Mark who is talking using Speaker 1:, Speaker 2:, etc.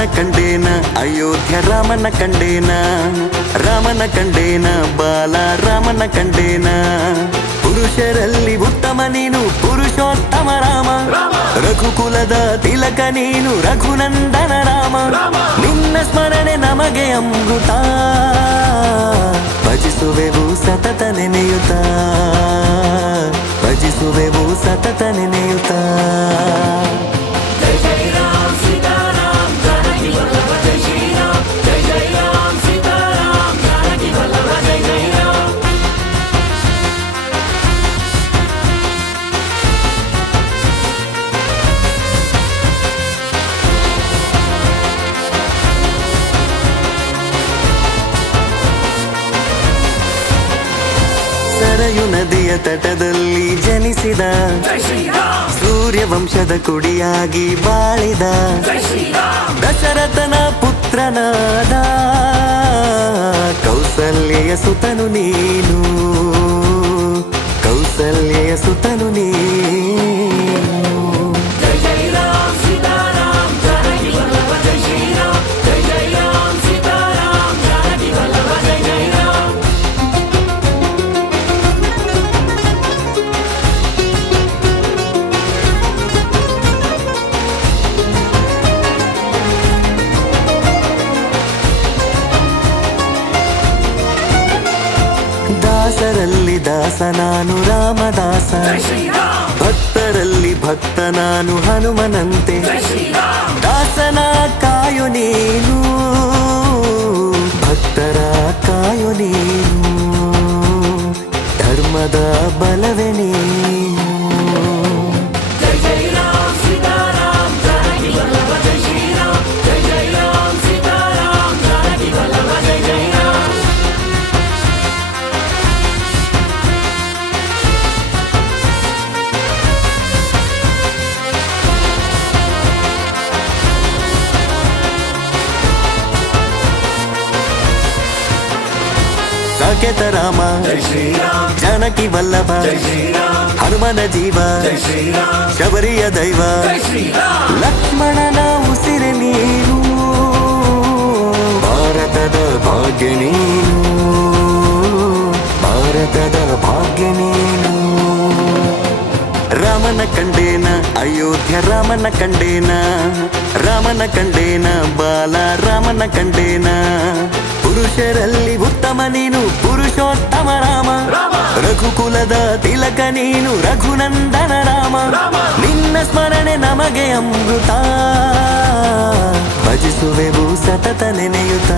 Speaker 1: ಕಂಡೇನ, ಅಯೋಧ್ಯ ರಾಮನ ಕಂಡೇನ ರಾಮನ ಕಂಡೇನ, ಬಾಲ ರಾಮನ ಕಂಡೇನ. ಪುರುಷರಲ್ಲಿ ಉತ್ತಮ ನೀನು, ಪುರುಷೋತ್ತಮ ರಾಮ. ರಘುಕುಲದ ತಿಲಕ ನೀನು, ರಘುನಂದನ ರಾಮ. ನಿನ್ನ ಸ್ಮರಣೆ ನಮಗೆ ಅಮೃತ. ಭಜಿಸುವೆವು ಸತತ ನೆನೆಯುತ್ತ. ಭಜಿಸುವೆವು ಸತತ ನೆನೆಯುತ್ತ ಸರಯು ನದಿಯ ತಟದಲ್ಲಿ ಜನಿಸಿದ. ಸೂರ್ಯ ವಂಶದ ಕುಡಿಯಾಗಿ ಬಾಳಿದ. ದಶರಥನ ಪುತ್ರನಾದ. ಕೌಸಲ್ಯ ಸುತನು ನೀನು. ಕೌಸಲ್ಯ ಸುತನು ನೀನು. ದಾಸರಲ್ಲಿ ದಾಸ ನಾನು ರಾಮದಾಸ ಭಕ್ತರಲ್ಲಿ ಭಕ್ತ ನಾನು ಹನುಮನಂತೆ. ದಾಸನ ಕಾಯು ನೀನು. ಭಕ್ತರ ಕಾಯು ನೀನು. ಧರ್ಮದ ಬಲವೇ
Speaker 2: పులకేత రామ జానకి
Speaker 1: వల్లభ హనుమన
Speaker 2: జీవ శబరియ దైవ
Speaker 1: లక్ష్మణನ ಉಸಿರೆ ನೀನು ಭಾರತದ ಭಾಗ್ಯ ನೀನು ಭಾರತದ ಭಾಗ್ಯ ನೀನು ರಾಮನ ಕಂಡೇನ ಅಯೋಧ್ಯ ರಾಮನ ಕಂಡೇನ ರಾಮನ ಕಂಡೇನ ಬಾಲ ರಾಮನ ಕಂಡೇನ ಪುರುಷರಲ್ಲಿ ಉತ್ತಮ ನೀನು ಪುರುಷೋತ್ತಮ ರಾಮ. ರಘುಕುಲದ ತಿಲಕ ನೀನು ರಘುನಂದನ ರಾಮ. ನಿನ್ನ ಸ್ಮರಣೆ ನಮಗೆ ಅಮೃತ. ಭಜಿಸುವೆವು ಸತತ ನೆನೆಯುತ್ತ.